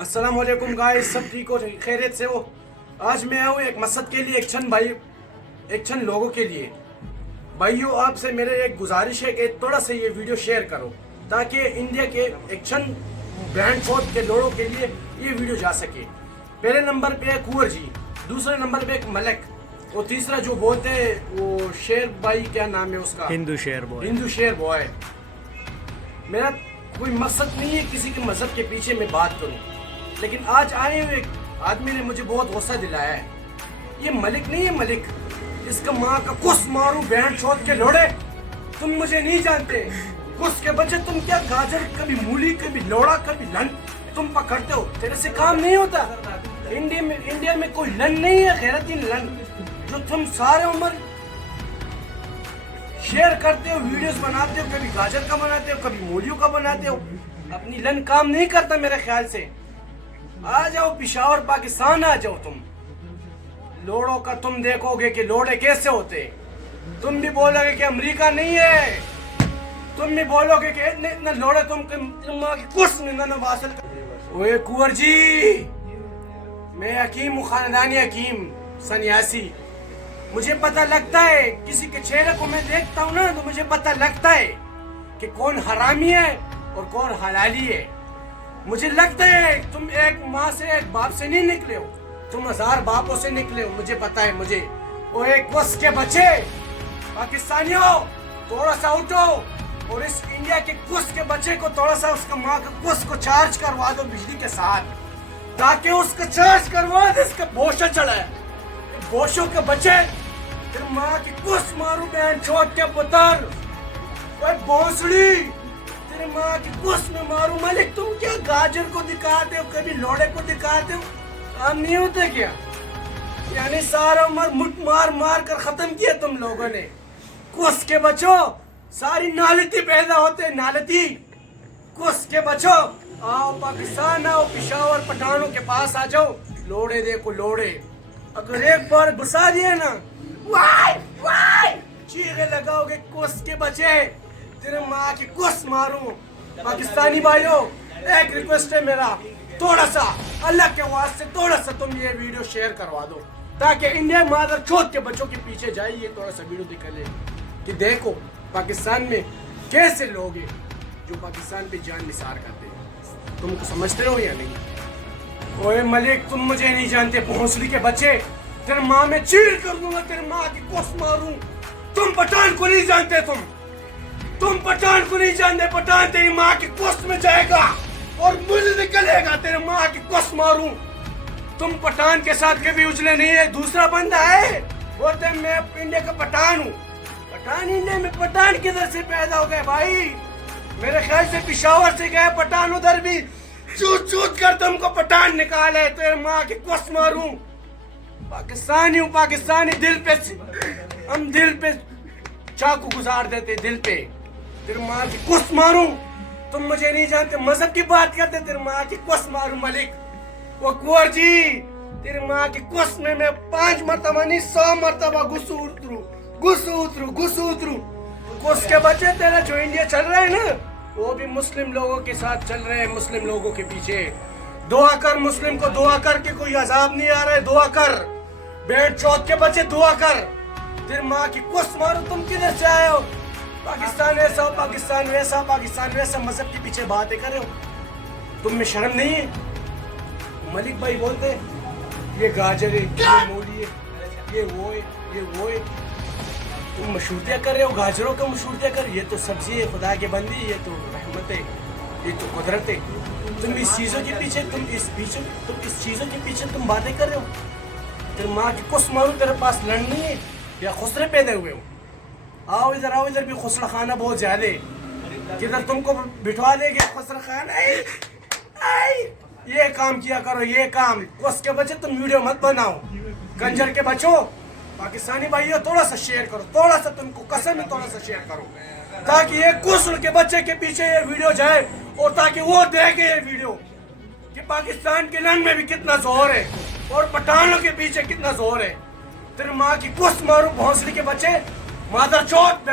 अस्सलाम वालेकुम गाइस, सब ठीक हो, खैरियत से हो। आज मैं आऊँ एक मकसद के लिए, एक चंद लोगों के लिए। भाइयों, आपसे मेरे एक गुजारिश है कि थोड़ा सा ये वीडियो शेयर करो ताकि इंडिया के एक चंद बैंड फौज के लोगों के लिए ये वीडियो जा सके। पहले नंबर पे है कुंवर जी, दूसरे नंबर पे एक मलिक, और तीसरा जो बोलते हैं वो शेर भाई, क्या नाम है उसका, हिंदू शेर बॉय। मेरा कोई मकसद नहीं है किसी के मजहब के पीछे मैं बात करूं, लेकिन आज आए हुए आदमी ने मुझे बहुत गुस्सा दिलाया है। ये मलिक नहीं है, मलिक, इसका माँ का कुस मारू बैंड शोध के लोड़े। तुम मुझे नहीं जानते, कुस के बच्चे। तुम क्या गाजर, कभी मूली, कभी लोड़ा, कभी लन तुम पकड़ते हो, तेरे से काम नहीं होता। इंडिया में कोई लन नहीं है, गैरतीन लन, जो तुम सारे उम्र शेयर करते हो, वीडियोस बनाते हो, कभी गाजर का बनाते हो, कभी मूलियों का बनाते हो। अपनी लन काम नहीं करता मेरे ख्याल से। आ जाओ पिशावर, पाकिस्तान आ जाओ। तुम लोड़ों का तुम देखोगे कि लोड़े कैसे होते। तुम भी बोलोगे कि अमेरिका नहीं है, तुम भी बोलोगे कि इतने लोड़े तुम कुछ हासिल। ओए कुंवर जी, मैं हकीम हूँ, खानदानी हकीम, सन्यासी। मुझे पता लगता है, किसी के चेहरे को मैं देखता हूँ ना, तो मुझे पता लगता है कि कौन हरामी है और कौन हलाली है। मुझे लगता है तुम एक माँ से, एक बाप से नहीं निकले हो, तुम 1000 बापों से निकले हो, मुझे पता है। मुझे वो एक कुस के बच्चे पाकिस्तानियों, थोड़ा सा उठो और इस इंडिया के कुस के बच्चे को थोड़ा सा उसका माँ का कुस को चार्ज करवा दो बिजली के साथ, ताकि उसका चार्ज करवा दे, इसका बोशा चढ़ा है। बोशों के बच्चे, फिर माँ की कुस मारू बहन छोट के पुत्र, ओए भोसड़ी, तेरे माँ की कुस में मारू। मलिक, तुम क्या गाजर को दिखाते हो, कभी लोड़े को दिखाते हो, काम नहीं होते क्या? यानी सारा उम्र मुठ मार मार कर खत्म किया तुम लोगों ने। कुस के बच्चों, सारी नालती पैदा होते, नालती कुस के बच्चों। आओ पाकिस्तान आओ, पिशावर पठानों के पास आ जाओ, लोड़े देखो लोड़े। अगर एक बार घुसा दिए ना, वाई वाई चीखे लगाओगे कुस के बच्चे, तेरे माँ की कुस मारूं। पाकिस्तानी भाइयों, एक रिक्वेस्ट है मेरा, थोड़ा सा अल्लाह के वास्ते थोड़ा सा तुम ये वीडियो शेयर करवा दो, ताकि इंडिया मादर चौथ के बच्चों के पीछे जाए ये थोड़ा सा वीडियो दिखा ले कि देखो पाकिस्तान में कैसे लोग हैं जो पाकिस्तान पे जान निसार करते हैं। तुम समझते हो या नहीं? ओए मलिक, तुम मुझे नहीं जानते, भोंसली के बच्चे, तेरे माँ में चीर कर दूंगा, तेरे माँ की कुस मारूं। तुम पठान को नहीं जानते, तुम पठान को नहीं जानते। पठान तेरी माँ की कुस में जाएगा और मुझे निकलेगा, तेरे माँ की कुस मारूं। तुम पठान के साथ कभी उछले नहीं है। दूसरा बंदा है, बोलते मैं इंडिया का पठान हूँ। पठान इंडिया में, पठान किधर से पैदा हो गए भाई? मेरे ख्याल से पिशावर से गए पठान, उधर भी चूत चूत कर तुमको पठान निकाले, तेरे माँ की कुस मारूं। पाकिस्तानी हूँ, पाकिस्तानी, हम दिल पे चाकू गुजार देते, दिल पे। तेरे माँ की कुस मारूं। तुम मुझे नहीं जानते, मजहब की बात करते, तेरे माँ की कुस मारूं। मलिक, वो कुंवर जी, तेरे माँ की कुस में मैं 5 मरतबा नहीं 100 मरतबा घुसू उतरू। कुस के बच्चे तेरा जो इंडिया चल रहे हैं ना, वो भी मुस्लिम लोगों के साथ चल रहे हैं, मुस्लिम लोगों के पीछे। दुआ कर, मुस्लिम को दुआ कर कि कोई अजाब नहीं आ रहा है, दुआ कर। बैंड चौथ के बच्चे दुआ कर। तेरे माँ की कुस मारो। तुम किधर से आए हो? पाकिस्तान ऐसा हो, पाकिस्तान वैसा, पाकिस्तान वैसा, मजहब के पीछे बातें कर रहे हो। तुम में शर्म नहीं है? मलिक भाई बोलते ये गाजर है, ये मूली है, ये वो है। तुम मशहूरियाँ कर रहे हो, गाजरों का मशहूरियाँ कर। ये तो सब्जी है, खुदा के बंदी, ये तो रहमत है, ये तो कुदरत है। तुम इस चीज़ों के पीछे, तुम इस चीज़ों के पीछे तुम बातें कर रहे हो। तेरे माँ की कुस मारू, तेरे पास लड़ नहीं है या खुसरे पैदा हुए हो? आओ इधर भी खुसरा खाना बहुत ज्यादा है, जिधर तुमको बिठवा देंगे खुसरा खाना। ये काम किया करो, ये काम। कुस के बच्चे, तुम वीडियो मत बनाओ, कंजर के बच्चों। पाकिस्तानी भाइयों, थोड़ा सा शेयर करो, थोड़ा सा, तुमको कसम है, थोड़ा सा शेयर करो, ताकि ये कुस्र के बच्चे के पीछे ये वीडियो जाए और ताकि वो देखे ये वीडियो कि पाकिस्तान के लन में भी कितना जोर है और पठानों के पीछे कितना जोर है। तेरे माँ की कुस मारू, भोंसली के बच्चे, मादर चौथ।